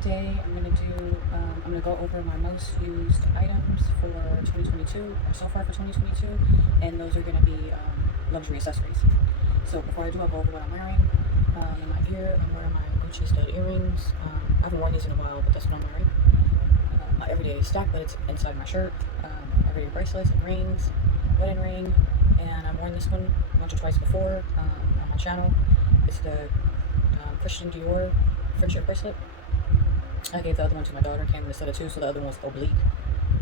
today I'm gonna go over my most used items for 2022, or so far for 2022, and those are gonna be luxury accessories. So before I do, I'll go over what I'm wearing. In my ear, I'm wearing my Gucci stud earrings. I haven't worn these in a while, but that's what I'm wearing. My everyday stack, but it's inside my shirt. Everyday bracelets and rings, wedding ring, and I've worn this one once or twice before on my channel. It's the Christian Dior friendship bracelet. I gave the other one to my daughter, came in a set of two, so the other one was oblique,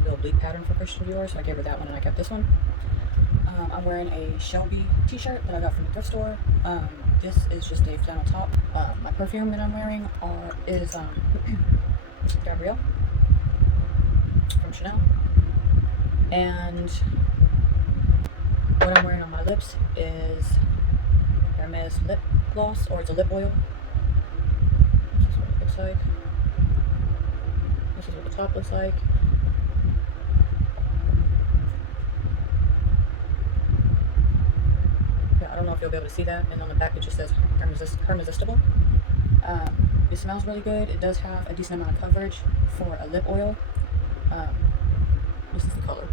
the oblique pattern for Christian Dior, so I gave her that one and I kept this one. I'm wearing a Shelby t-shirt that I got from the thrift store. This is just a flannel top. My perfume that I'm wearing is Gabrielle from Chanel. And what I'm wearing on my lips is Hermes Lip Gloss, or it's a lip oil. This is what it looks like. This is what the top looks like. Yeah, I don't know if you'll be able to see that. And on the back it just says Hermesistible. It smells really good. It does have a decent amount of coverage for a lip oil. This is the color.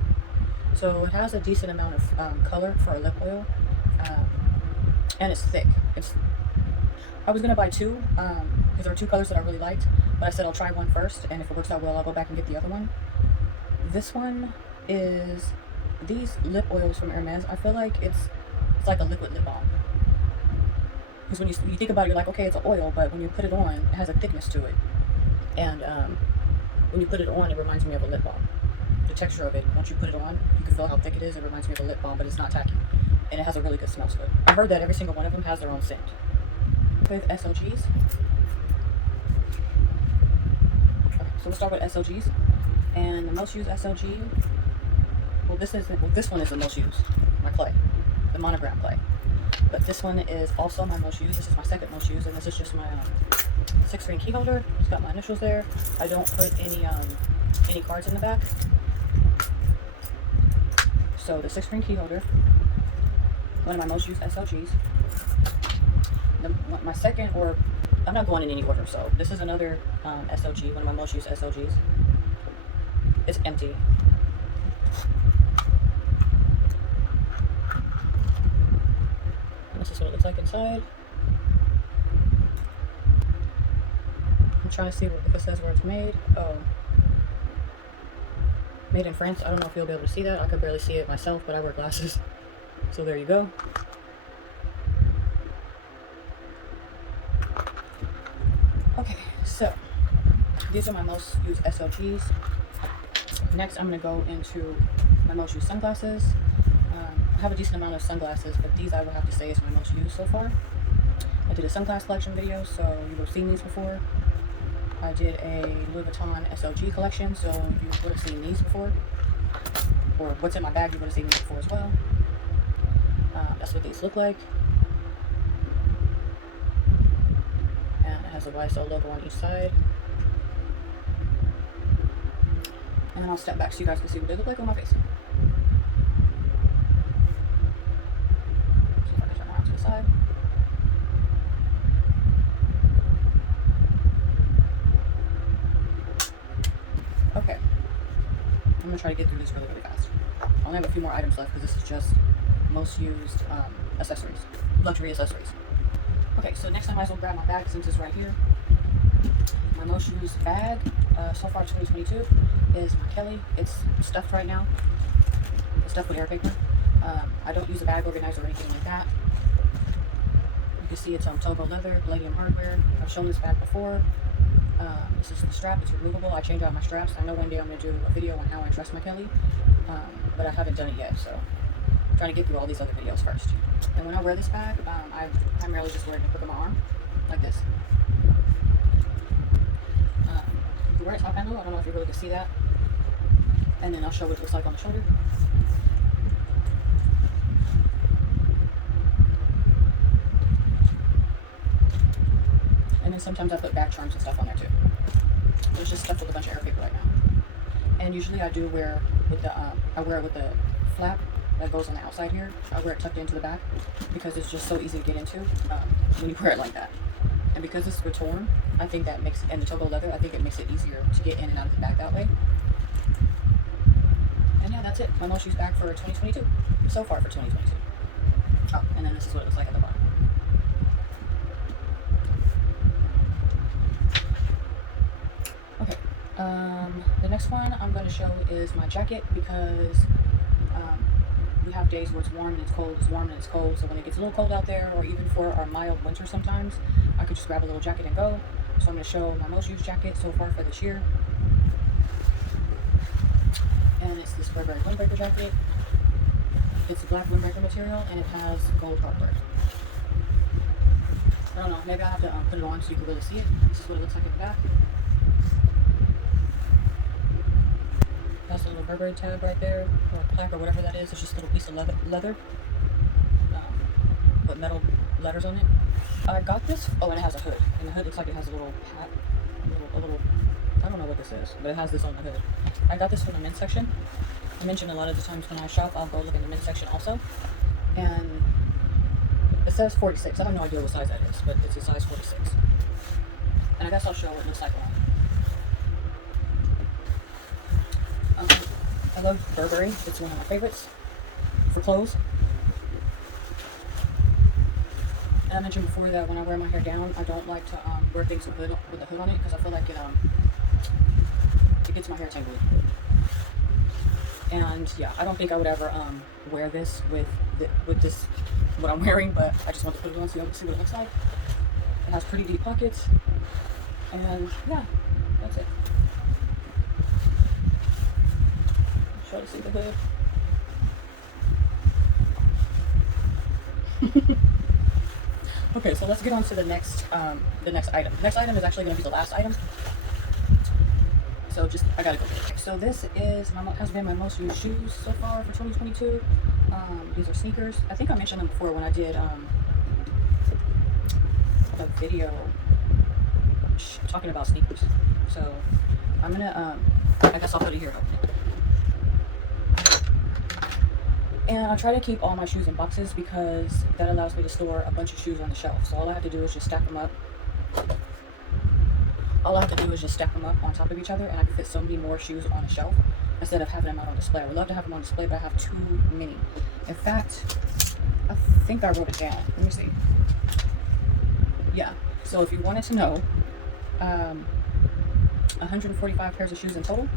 So it has a decent amount of color for a lip oil. And it's thick. I was gonna buy two because there were two colors that I really liked, but I said I'll try one first, and if it works out well, I'll go back and get the other one. This one is these lip oils from Hermes. I feel like it's like a liquid lip balm, because when you think about it, you're like, okay, it's an oil, but when you put it on, it has a thickness to it, and when you put it on, it reminds me of a lip balm. The texture of it, once you put it on, you can feel how thick it is. It reminds me of a lip balm, but it's not tacky, and it has a really good smell to it. I heard that every single one of them has their own scent. With SLGs. Okay, so we'll start with SLGs. And the most used SLG, this one is the most used, my clay, the monogram clay. But this one is also my most used. This is my second most used, and this is just my 6-ring key holder. It's got my initials there. I don't put any cards in the back. So the 6-ring key holder, one of my most used SLGs. My second, or I'm not going in any order, so this is another SLG, one of my most used SLGs. It's empty. And this is what it looks like inside. I'm trying to see if it says where it's made. Oh, made in France. I don't know if you'll be able to see that. I could barely see it myself, but I wear glasses. So there you go. Okay, so these are my most used SLGs. Next, I'm going to go into my most used sunglasses. I have a decent amount of sunglasses, but these I would have to say is my most used so far. I did a sunglass collection video, so you would have seen these before. I did a Louis Vuitton SLG collection, so you would have seen these before. Or what's in my bag, you would have seen these before as well. That's what these look like. Has a YSL logo on each side. And I'll step back so you guys can see what they look like on my face. See if I can turn around to the side. Okay. I'm going to try to get through this really, really fast. I only have a few more items left because this is just most used accessories, luxury accessories. Okay, so next time I might as well grab my bag since it's right here. My most used bag so far 2022 is my Kelly. It's stuffed right now. It's stuffed with air paper. I don't use a bag organizer or anything like that. You can see it's on Togo leather, palladium hardware. I've shown this bag before. This is the strap. It's removable. I change out my straps. I know one day I'm going to do a video on how I dress my Kelly, but I haven't done it yet, so I'm trying to get through all these other videos first. And when I wear this bag, I primarily just wear it in the crook of my arm, like this. You can wear it top and low. I don't know if you really can see that. And then I'll show what it looks like on the shoulder. And then sometimes I put back charms and stuff on there too. It's just stuffed with a bunch of air paper right now. And usually I do wear with the I wear it with the flap that goes on the outside here. I wear it tucked into the back because it's just so easy to get into when you wear it like that. And because it's torn, I think that makes, and the Togo leather, I think it makes it easier to get in and out of the bag that way. And yeah, that's it. My most used bag for 2022. So far for 2022. Oh, and then this is what it looks like at the bottom. Okay. The next one I'm going to show is my jacket, because we have days where it's warm and it's cold, it's warm and it's cold. So when it gets a little cold out there, or even for our mild winter sometimes, I could just grab a little jacket and go. So I'm going to show my most used jacket so far for this year. And it's this Burberry windbreaker jacket. It's a black windbreaker material and it has gold heartwork. I don't know, maybe I'll have to put it on so you can really see it. This is what it looks like at the back. That's a little Burberry tab right there, or plaque, or whatever that is. It's just a little piece of leather with metal letters on it. I got this, oh, and it has a hood. And the hood looks like it has a little hat, a little, I don't know what this is, but it has this on the hood. I got this from the men's section. I mentioned a lot of the times when I shop, I'll go look in the men's section also. And it says 46. I have no idea what size that is, but it's a size 46. And I guess I'll show what it looks like on. I love Burberry. It's one of my favorites for clothes. And I mentioned before that when I wear my hair down, I don't like to wear things with the hood on it, because I feel like it gets my hair tangled. And yeah, I don't think I would ever wear this with this, what I'm wearing, but I just want to put it on so you can see what it looks like. It has pretty deep pockets, and yeah, that's it. Try to see the hood. Okay, so let's get on to the next item. The next item is actually going to be the last item. So I gotta go get it. So this is has been my most used shoes so far for 2022. These are sneakers. I think I mentioned them before when I did a video talking about sneakers. So I'm gonna I guess I'll put it here. And I try to keep all my shoes in boxes, because that allows me to store a bunch of shoes on the shelf. So all I have to do is just stack them up. All I have to do is just stack them up on top of each other, and I can fit so many more shoes on a shelf instead of having them out on display. I would love to have them on display, but I have too many. In fact, I think I wrote it down. Let me see. Yeah, so if you wanted to know, 145 pairs of shoes in total.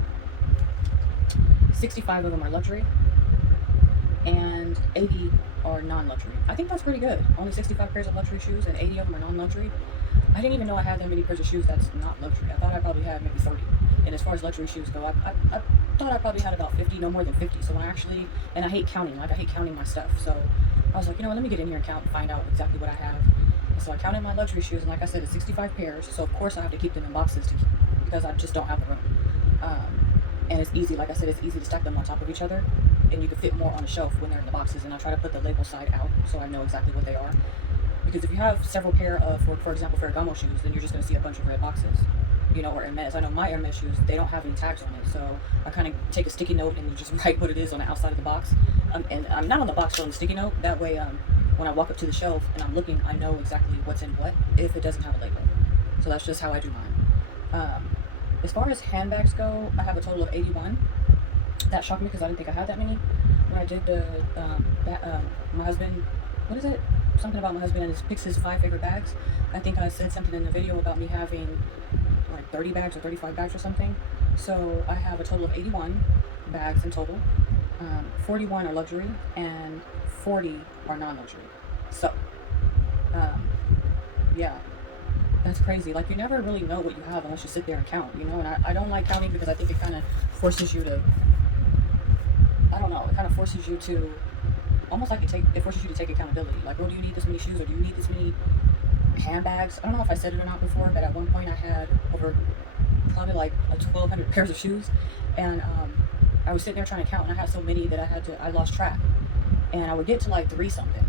65 of them are luxury, and 80 are non-luxury. I think that's pretty good. Only 65 pairs of luxury shoes and 80 of them are non-luxury. I didn't even know I had that many pairs of shoes that's not luxury. I thought I probably had maybe 30. And as far as luxury shoes go, I thought I probably had about 50, no more than 50. So when I hate counting, like I hate counting my stuff. So I was like, you know what, let me get in here and count and find out exactly what I have. And so I counted my luxury shoes, and like I said, it's 65 pairs. So of course I have to keep them in boxes because I just don't have the room. And it's easy, like I said, it's easy to stack them on top of each other, and you can fit more on the shelf when they're in the boxes. And I try to put the label side out so I know exactly what they are. Because if you have several pair of, for example, Ferragamo shoes, then you're just going to see a bunch of red boxes, you know, or Hermes. I know my Hermes shoes, they don't have any tags on it, so I kind of take a sticky note and just write what it is on the outside of the box. And I'm not on the box, but on the sticky note. That way, when I walk up to the shelf and I'm looking, I know exactly what's in what if it doesn't have a label. So that's just how I do mine. As far as handbags go, I have a total of 81. That shocked me because I didn't think I had that many. When I did my husband, what is it? Something about my husband and picks his 5 favorite bags. I think I said something in the video about me having like 30 bags or 35 bags or something. So I have a total of 81 bags in total. 41 are luxury and 40 are non-luxury. So, yeah, that's crazy. Like, you never really know what you have unless you sit there and count, you know? And I don't like counting because I think it kind of forces you to, I don't know, it kind of forces you to, almost like it forces you to take accountability. Like, oh, do you need this many shoes, or do you need this many handbags? I don't know if I said it or not before, but at one point I had over probably like 1,200 pairs of shoes, and I was sitting there trying to count, and I had so many that I lost track. And I would get to like 3 something,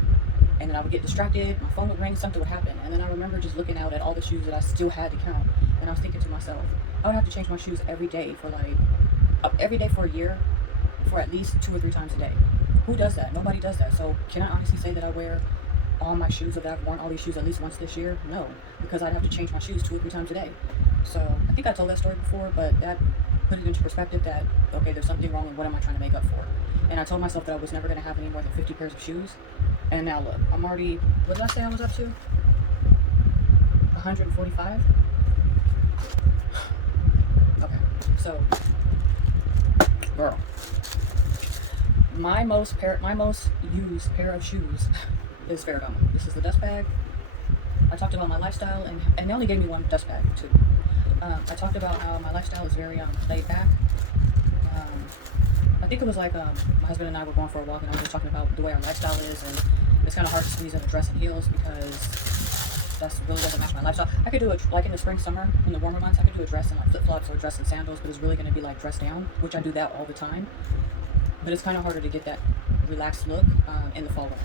and then I would get distracted, my phone would ring, something would happen, and then I remember just looking out at all the shoes that I still had to count, and I was thinking to myself, I would have to change my shoes every day for a year, for at least 2 or 3 times a day. Who does that? Nobody does that. So can I honestly say that I wear all my shoes, if I've worn all these shoes at least once this year? No, because I'd have to change my shoes 2 or 3 times a day. So I think I told that story before, but that put it into perspective that, okay, there's something wrong, and what am I trying to make up for? And I told myself that I was never going to have any more than 50 pairs of shoes. And now look, I'm already, what did I say I was up to? 145? Okay, so, girl, my most used pair of shoes is Ferragamo. This is the dust bag. I talked about my lifestyle, and they only gave me one dust bag too. I talked about how my lifestyle is very laid back. I think it was like my husband and I were going for a walk, and I was just talking about the way our lifestyle is, and it's kind of hard to squeeze in a dress and heels because that really doesn't match my lifestyle. I could do it like in the spring, summer, in the warmer months. I could do a dress in like flip flops or a dress in sandals, but it's really going to be like dressed down, which I do that all the time. But it's kind of harder to get that relaxed look in the fall weather.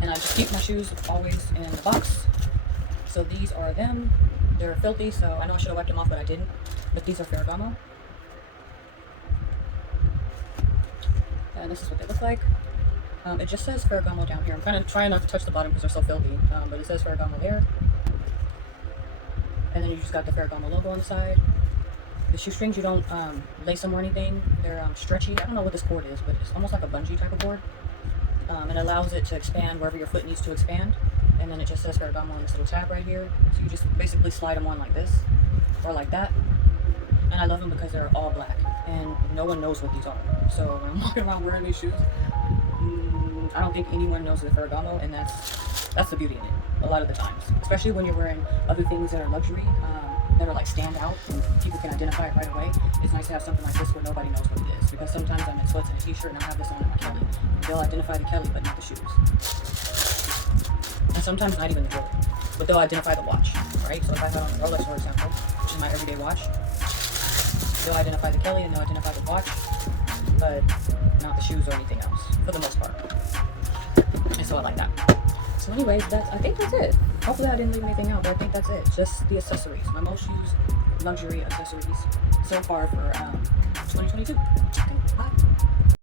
And I just keep my shoes always in the box. So these are them. They're filthy, so I know I should have wiped them off, but I didn't. But these are Ferragamo. And this is what they look like. It just says Ferragamo down here. I'm kind of trying not to touch the bottom because they're so filthy. But it says Ferragamo there. And then you just got the Ferragamo logo on the side. The shoestrings, you don't lace them or anything. They're stretchy. I don't know what this cord is, but it's almost like a bungee type of board. It allows it to expand wherever your foot needs to expand. And then it just says Ferragamo on this little tab right here. So you just basically slide them on like this or like that. And I love them because they're all black and no one knows what these are. So when I'm walking around wearing these shoes, I don't think anyone knows the Ferragamo, and that's the beauty in it a lot of the times. Especially when you're wearing other things that are luxury, that are like stand out and people can identify it right away. It's nice to have something like this where nobody knows what it is, because sometimes I'm in sweats and a t-shirt and I have this on in my Kelly. They'll identify the Kelly but not the shoes. And sometimes not even the jewelry, but they'll identify the watch, right? So if I have on a Rolex, for example, which is my everyday watch, they'll identify the Kelly and they'll identify the watch, but not the shoes or anything else, for the most part. And so I like that. So anyways, I think that's it. Hopefully I didn't leave anything out, but I think that's it. Just the accessories. My most used luxury accessories so far for 2022. Okay, bye.